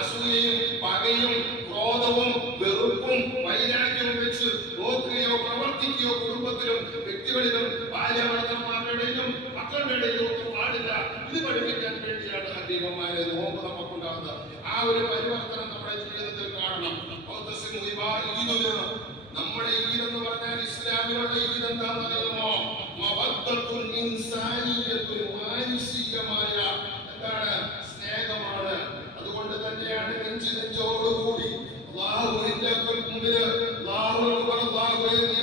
അസൂയയും പകയും ക്രോധവും വെറുപ്പും വൈരാഗ്യവും വെച്ച് നോക്കുകയോ പ്രവർത്തിക്കുകയോ കുടുംബത്തിലും വ്യക്തികളിലും ഭാര്യാഭർത്തന്മാരുടെ ഇടയിലും മക്കളുടെ ഇടയിലും ഒന്നും പാടില്ല. ഇത് പഠിപ്പിക്കാൻ വേണ്ടിയാണ് ഹബീബന്മാരെ നോമ്പ് നമുക്കുണ്ടാകുന്നത്. ആ ഒരു പരിവർത്തനം നമ്മുടെ ജീവിതത്തിൽ കാണണം. നമ്മുടെ ഈദ് എന്ന് പറഞ്ഞാൽ ഇസ്ലാമിലുള്ള ഈദ് എന്താണെന്ന് അറിയുമോ? മാനുഷികമായ എന്താണ്? സ്നേഹമാണ്. അതുകൊണ്ട് തന്നെയാണ് നെഞ്ചോടുകൂടി അല്ലാഹുവിന്റെ മുമ്പില്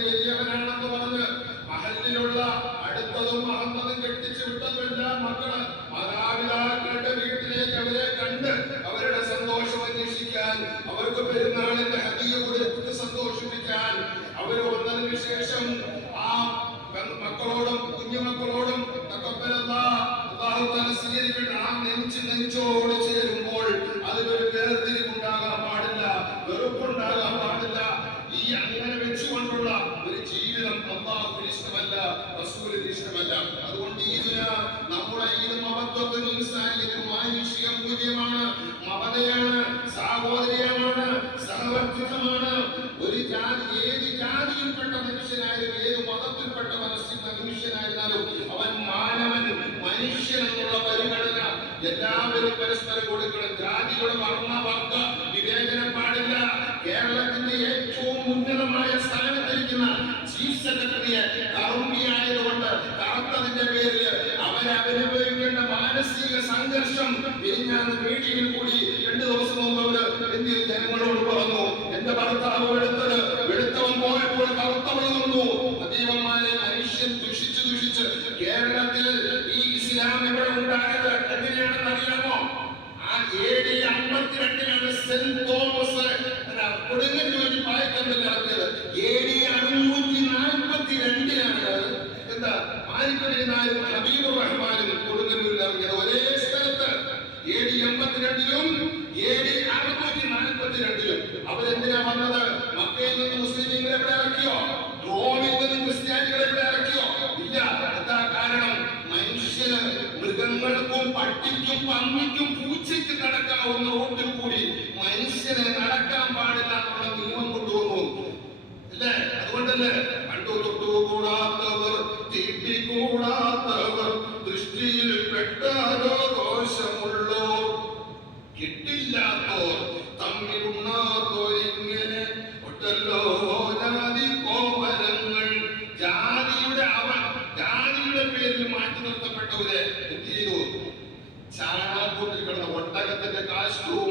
വലിയവനാണെന്ന് പറഞ്ഞ് മഹല്ലിലുള്ള അടുത്തതും അഹമ്മദും കെട്ടിച്ചു വിട്ടതെല്ലാം മക്കള് മാതാപിതാക്കളുടെ വീട്ടിലേക്ക് അവരെ കണ്ട് അവരുടെ സന്തോഷം അന്വേഷിക്കാൻ, അവർക്ക് പെരുന്നാളിന്റെ ഹദിയ കൊടുത്ത് സന്തോഷിപ്പിക്കാൻ അവർ വന്നതിന് ശേഷം ആ മക്കളോടും കുഞ്ഞുമക്കളോടും സ്വീകരിക്കേണ്ട ആ നെഞ്ചോട് ചേരുമ്പോൾ അതിലൊരു വേർതിരിവുണ്ടാകാൻ പാടില്ല, വെറുപ്പുണ്ടാകാൻ പാടില്ല. ഈ അങ്ങനെ വെച്ചുകൊണ്ടുള്ള ഒരു ജീവിതം അല്ലാഹുവിന് ഇഷ്ടമല്ല, റസൂലിന് ഇഷ്ടമല്ല. അതുകൊണ്ട് നമ്മുടെ ഈദ് മഹത്വത്തിന് ഇൻസാനിയത്തിന് മാനുഷിക മൂല്യമാണ്, മമതയാണ്, സാഹോദര്യമാണ്, സഹവർത്തിത്വമാണ്. ഒരു ഏത് ജാതിയിൽപ്പെട്ട മനുഷ്യനായാലും ഏത് മതത്തിൽപ്പെട്ട മനുഷ്യനായിരുന്നാലും അവൻ മാനവൻ, മനുഷ്യൻ എന്നുള്ള പരിഗണന എല്ലാവരും പരസ്പരം കൊടുക്കണം. ജാതിയുടെ വർണ്ണവർഗ വിവേചനം പാടില്ല. കേരളത്തിന്റെ ഏറ്റവും ഉന്നതമായ സ്ഥാനത്തിരിക്കുന്ന ചീഫ് സെക്രട്ടറിയെ കറുമ്പിയായതുകൊണ്ട് കറുത്തതിന്റെ പേരിൽ അവരനുഭവിക്കേണ്ട മാനസിക സംഘർഷം ഞാൻ മീഡിയയിൽ കൂടി 2 ദിവസം മുമ്പ് അവര് ജനങ്ങളോട് പറഞ്ഞു. എന്റെ ഭർത്താവ് വെളുത്തവൻ പോയപ്പോൾ കറുത്തവൾ നിന്നു. അതീവന്മാരെ മനുഷ്യൻ ദുഷിച്ച് കേരളത്തിൽ ഈ ഇസ്ലാം ഇവിടെ ഉണ്ടായത് എങ്ങനെയാണെന്ന് അറിയാമോ? ആ AD 52 സെന്റ് തോമസ് കൊടുങ്ങല്ലൂരിൽ പായക്കമ്പൽ നടത്തിയത്. AD 642 എന്താ മാലിക്കടി നായരും ഹബീബുർ റഹ്മാനും കൊടുങ്ങല്ലൂരിൽ ഇറങ്ങിയത് ഒരേ സ്ഥലത്ത്. AD 82 AD 642 അവരെന്തിനാ വന്നത്? മക്കയിൽ നിന്ന് മുസ്ലിമീങ്ങളെ എവിടെ ഇറക്കിയോ? റോമിൽ നിന്ന് ക്രിസ്ത്യാനികളെ എവിടെ ഇറക്കിയോ? ഇല്ല. എന്താ കാരണം? മനുഷ്യന് മൃഗങ്ങൾക്കും പട്ടിക്കും പന്നിക്കും പൂച്ചയ്ക്ക് നടക്കാവുന്ന റോഡിൽ കൂടി മനുഷ്യനെ നടക്കാൻ പാടില്ല എന്നുള്ള നിയമം കൊണ്ടുവന്നു അല്ലേ? അതുകൊണ്ടല്ലേ കണ്ടു തൊട്ടുകൂടാത്തവർ, തീട്ടിക്കൂടാത്തവർ, ദൃഷ്ടിയിൽ പെട്ടാലോ ദോഷമുള്ളോർ, കിട്ടില്ലാത്തോർ, തമ്മിലുണ്ണാത്തോരിങ്ങനെ ഒട്ടല്ലോ ജാതി കോമരങ്ങൾ. ജാതിയുടെ പേരിൽ മാറ്റി നിർത്തപ്പെട്ടവരെ എന്ത് ചെയ്തു? ചാണാക്കൂട്ടിൽ കിടന്ന ഒട്ടകത്തിന്റെ കാഷ്ടവും